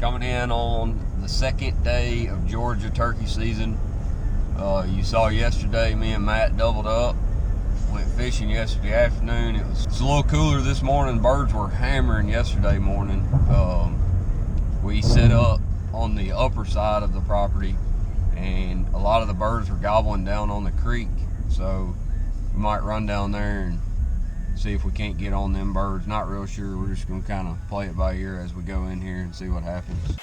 Coming in on the second day of Georgia turkey season. You saw yesterday me and Matt doubled up. Went fishing yesterday afternoon. It's a little cooler this morning. Birds were hammering yesterday morning. We set up on the upper side of the property, and a lot of the birds were gobbling down on the creek. So we might run down there and see if we can't get on them birds. Not real sure. We're just gonna kind of play it by ear as we go in here and see what happens.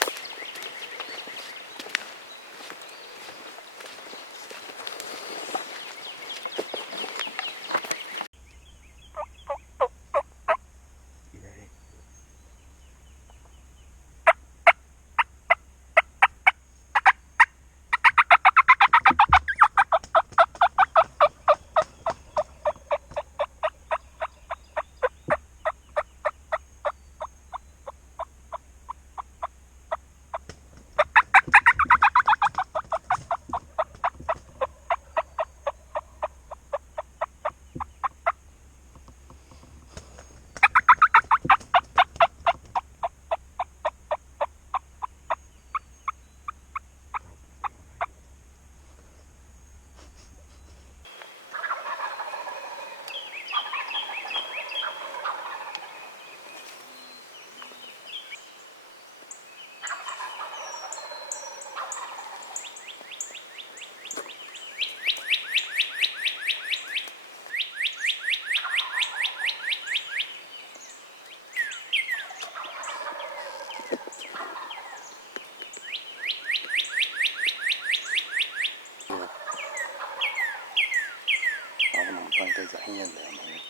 I don't think there's a hen down there.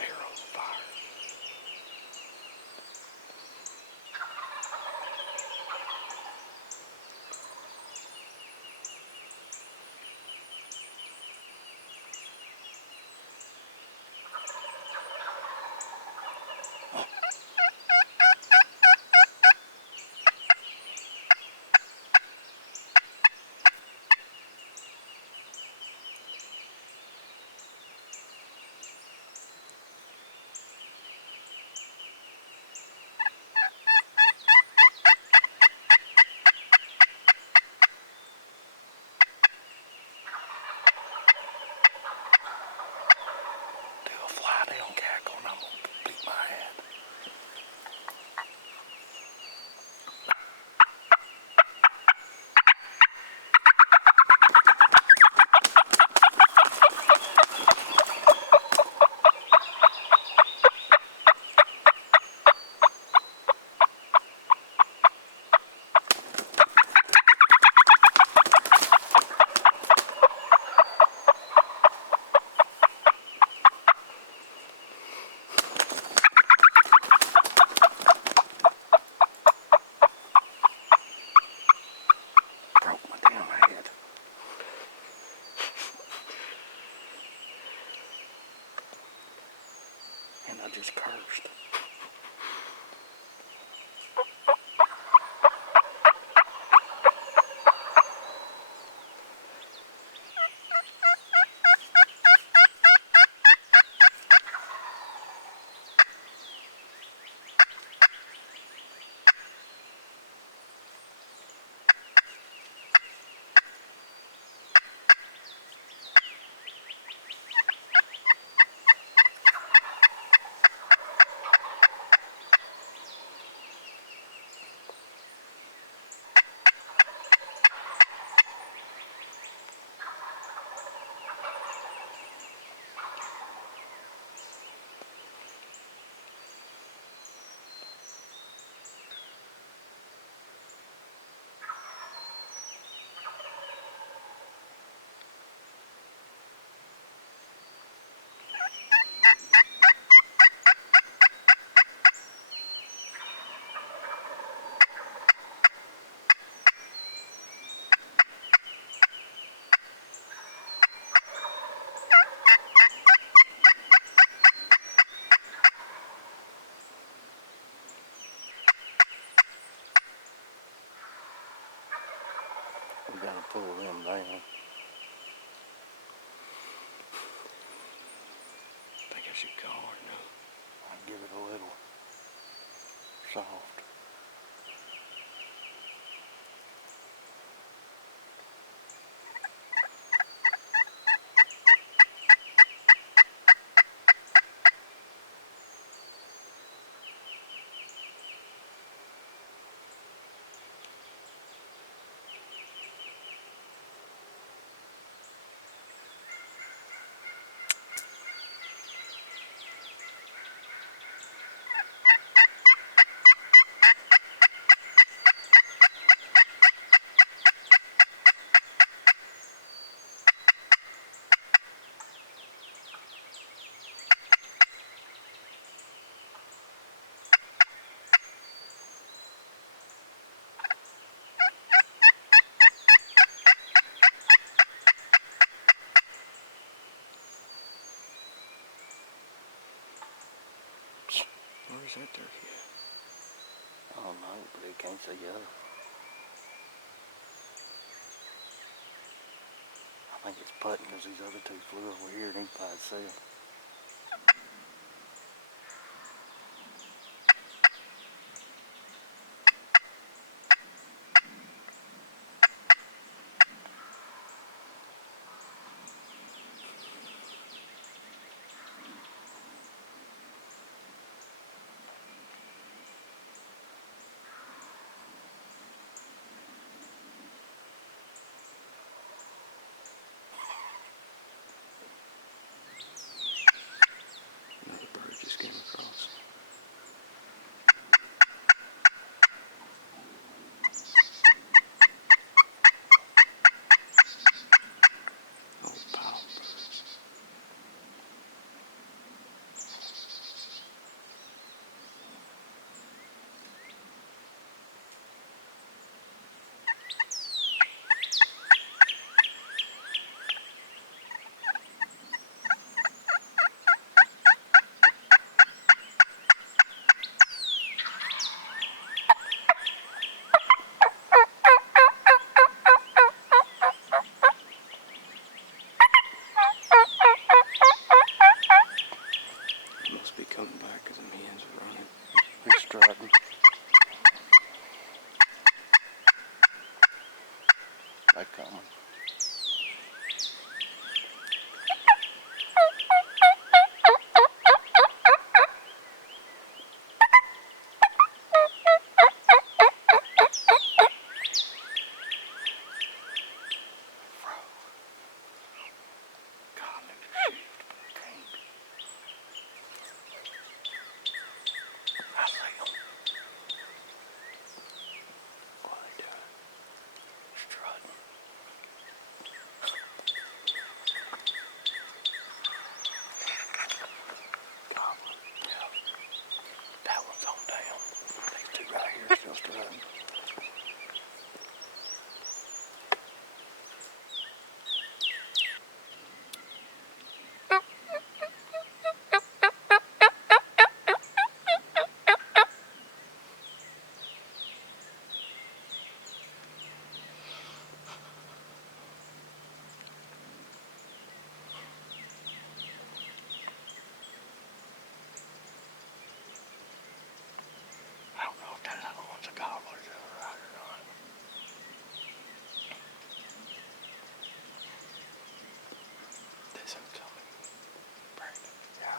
Arrows fired. Do a fly down cackle and I'm gonna beat my head. Broke my damn head. And I just cursed. pull them down. I think I should call her now. I'll give it a little soft. Where's that turkey at? I don't know, but it can't see us. I think it's putting because these other two flew over here and he by itself. Another bird just came across. Oh, pile of birds. Must be coming back because the hens are running. He's strutting. They coming. God, let me shift, but I can't. I see them. What are they doing? Strutting. Gobbler. Yeah. That one's on down. These two right here are still strutting. I don't know if that other one's a gobbler right or not. This one's coming. Brandon. Yeah.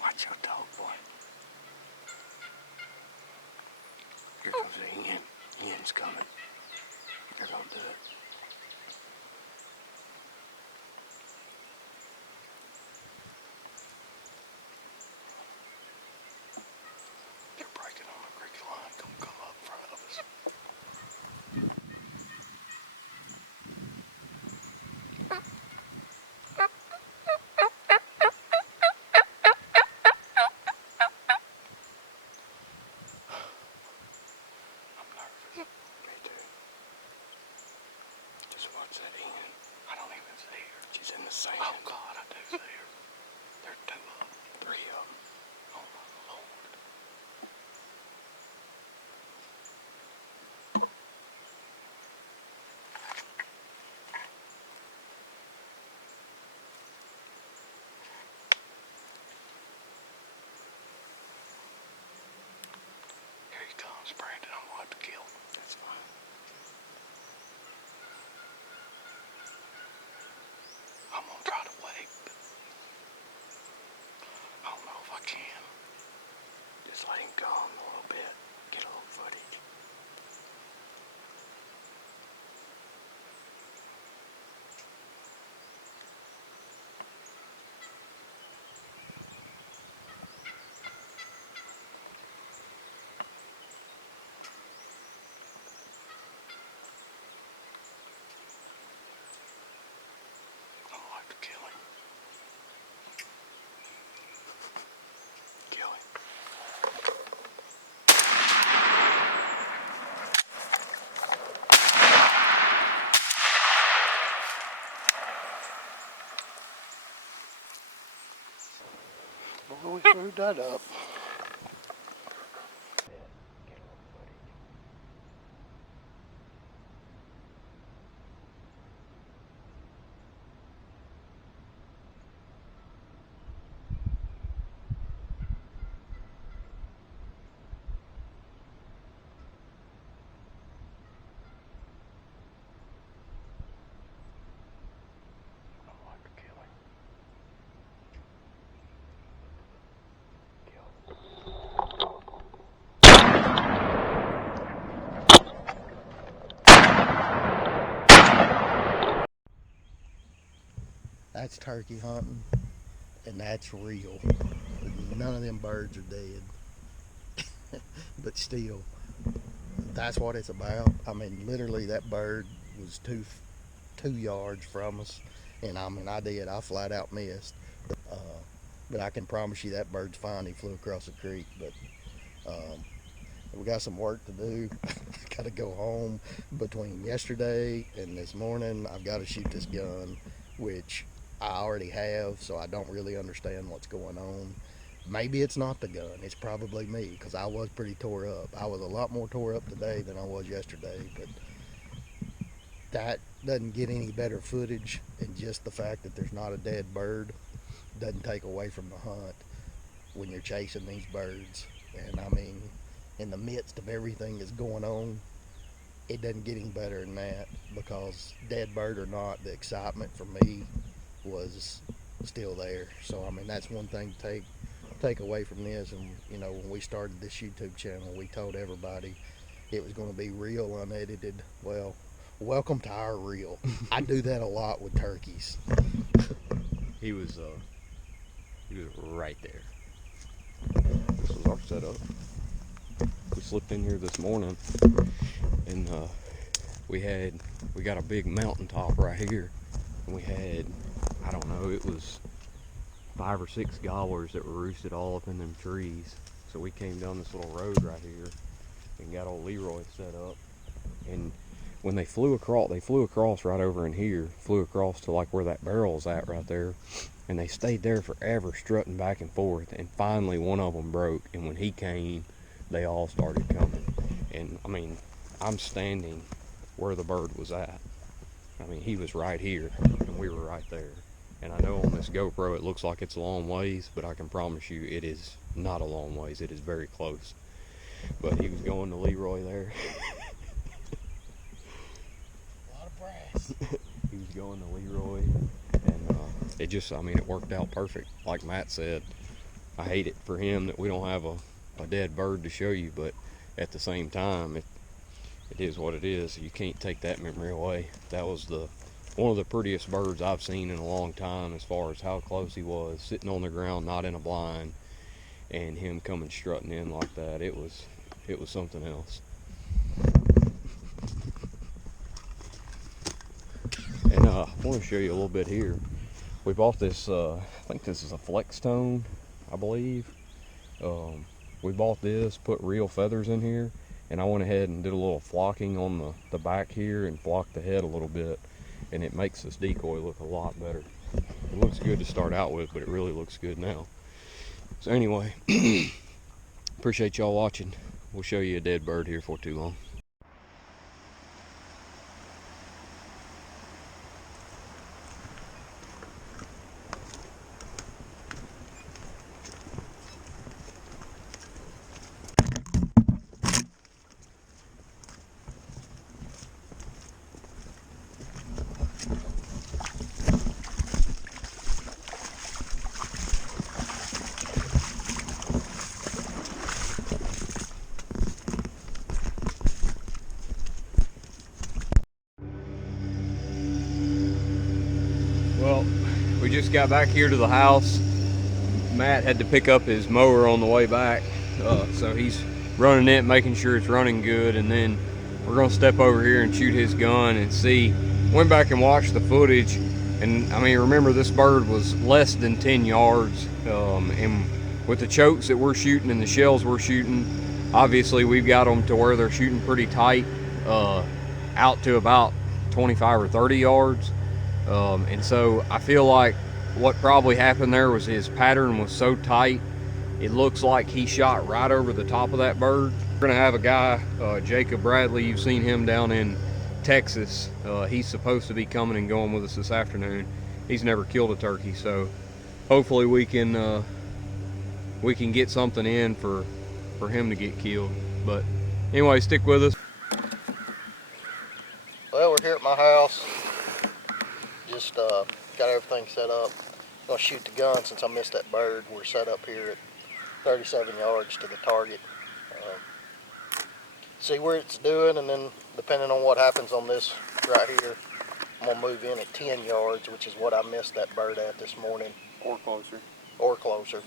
Watch your dog, boy. Here comes the hen. Hen's coming. They're gonna do it. They're breaking on the creek line. Come up in front of us. sand. Oh God, I do see her. There are 2 of them, 3 of them. Oh my Lord. Here he comes, Brandon. I'm gonna have to kill him. That's fine. I'm gonna try to wait, but I don't know if I can. Just let him go a little bit. Get a little footage. I'm gonna have to kill him. Kill him. Boy, we screwed that up. I'm gonna have to kill him. That's turkey hunting, and that's real. None of them birds are dead. But still, that's what it's about. I mean, literally, that bird was two yards from us, and I mean, I flat out missed. Uh, but I can promise you that bird's fine. He flew across the creek, but we got some work to do. Got to go home between yesterday and this morning. I've got to shoot this gun, which I already have, so I don't really understand what's going on. Maybe it's not the gun. It's probably me, because I was pretty tore up. I was a lot more tore up today than I was yesterday, but that doesn't get any better footage, and just the fact that there's not a dead bird doesn't take away from the hunt when you're chasing these birds. And I mean, in the midst of everything that's going on, it doesn't get any better than that, because dead bird or not, the excitement for me was still there. So I mean, that's one thing to take away from this. And you know, when we started this YouTube channel, we told everybody it was going to be real, unedited. Well, welcome to our real. I do that a lot with turkeys. He was right there. This was our setup. We slipped in here this morning, and we got a big mountaintop right here, and we had, I don't know, it was 5 or 6 gobblers that were roosted all up in them trees. So we came down this little road right here and got old Leroy set up, and when they flew across right over in here, flew across to like where that barrel's at right there, and they stayed there forever strutting back and forth, and finally one of them broke, and when he came, they all started coming. And I mean, I'm standing where the bird was at. I mean, he was right here and we were right there. And I know on this GoPro it looks like it's a long ways, but I can promise you it is not a long ways. It is very close. But he was going to Leroy there. A lot of brass. He was going to Leroy, and it just, I mean, it worked out perfect. Like Matt said, I hate it for him that we don't have a dead bird to show you, but at the same time, it is what it is. You can't take that memory away. That was one of the prettiest birds I've seen in a long time, as far as how close he was, sitting on the ground, not in a blind, and him coming strutting in like that. It was something else. And I want to show you a little bit here. We bought this, I think this is a flex tone, I believe. We bought this, put real feathers in here, and I went ahead and did a little flocking on the back here and flocked the head a little bit, and it makes this decoy look a lot better. It looks good to start out with, but it really looks good now. So anyway, appreciate y'all watching. We'll show you a dead bird here for too long. Well, we just got back here to the house. Matt had to pick up his mower on the way back, so he's running it, making sure it's running good, and then we're gonna step over here and shoot his gun and see. Went back and watched the footage, and I mean, remember this bird was less than 10 yards, and with the chokes that we're shooting and the shells we're shooting, obviously we've got them to where they're shooting pretty tight, out to about 25 or 30 yards. And so I feel like what probably happened there was his pattern was so tight, it looks like he shot right over the top of that bird. We're gonna have a guy, Jacob Bradley, you've seen him down in Texas. He's supposed to be coming and going with us this afternoon. He's never killed a turkey, so hopefully we can get something in for him to get killed. But anyway, stick with us. Well, we're here at my house. Just got everything set up. I'm gonna shoot the gun since I missed that bird. We're set up here at 37 yards to the target. See where it's doing, and then depending on what happens on this right here, I'm gonna move in at 10 yards, which is what I missed that bird at this morning. Or closer. Or closer,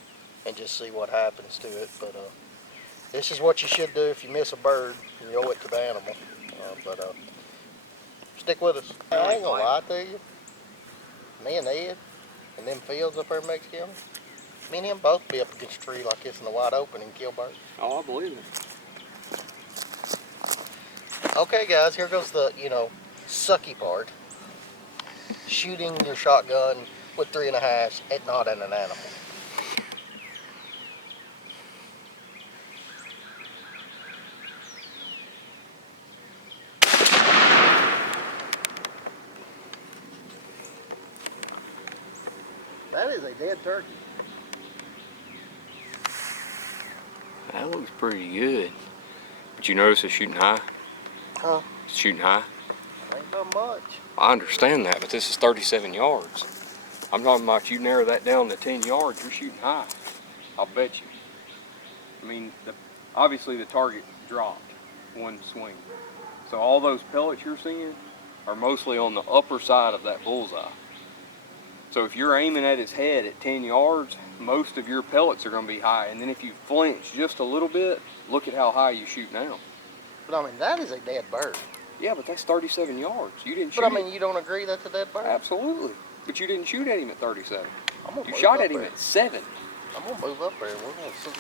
and just see what happens to it. But this is what you should do if you miss a bird. You owe it to the animal. Stick with us. I ain't gonna lie to you. Me and Ed and them fields up there in Mexico, me and him both be up against a tree like this in the wide open and kill birds. Oh, I believe it. Okay guys, here goes the, sucky part. Shooting your shotgun with 3.5s and not at an animal. That is a dead turkey. That looks pretty good. But you notice it's shooting high? Huh? It's shooting high? Ain't done much. I understand that, but this is 37 yards. I'm talking about you narrow that down to 10 yards, you're shooting high. I'll bet you. I mean, obviously the target dropped one swing. So all those pellets you're seeing are mostly on the upper side of that bullseye. So if you're aiming at his head at 10 yards, most of your pellets are going to be high. And then if you flinch just a little bit, look at how high you shoot now. But I mean, that is a dead bird. Yeah, but that's 37 yards. You didn't shoot. But I mean, you don't agree that's a dead bird? Absolutely. But you didn't shoot at him at 37. You move shot up at him there. at 7. I'm gonna move up there. We're gonna see.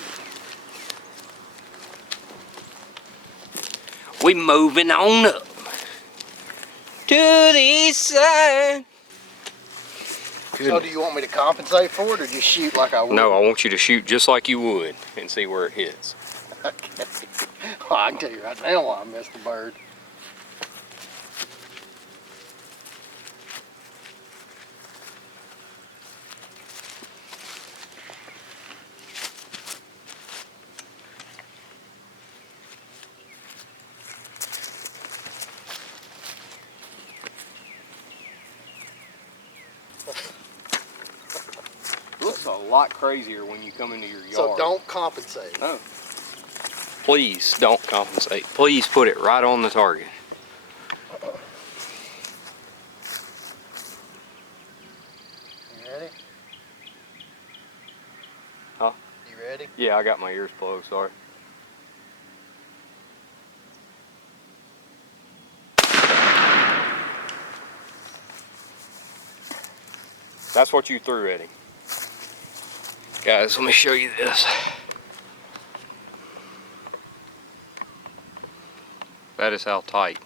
We moving on up to the east side. So do you want me to compensate for it or just shoot like I would? No, I want you to shoot just like you would and see where it hits. Okay. Well, I can tell you right now why I missed the bird. Looks a lot crazier when you come into your yard. So don't compensate. No. Please don't compensate. Please put it right on the target. You ready? Huh? You ready? Yeah, I got my ears closed, sorry. That's what you threw at him. Guys, let me show you this. That is how tight.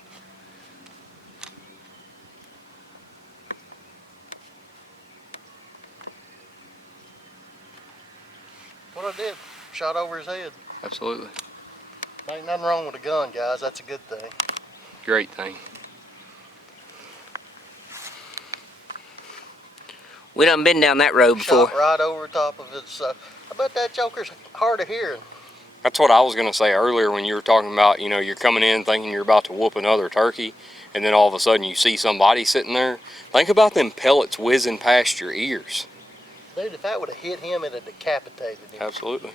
what I did. Shot over his head. Absolutely. Ain't nothing wrong with a gun, guys. That's a good thing. Great thing. We done been down that road before. Shot right over top of his. I bet that joker's hard of hearing. That's what I was going to say earlier when you were talking about, you know, you're coming in thinking you're about to whoop another turkey, and then all of a sudden you see somebody sitting there. Think about them pellets whizzing past your ears. Dude, if that would have hit him, it'd have decapitated him. Absolutely.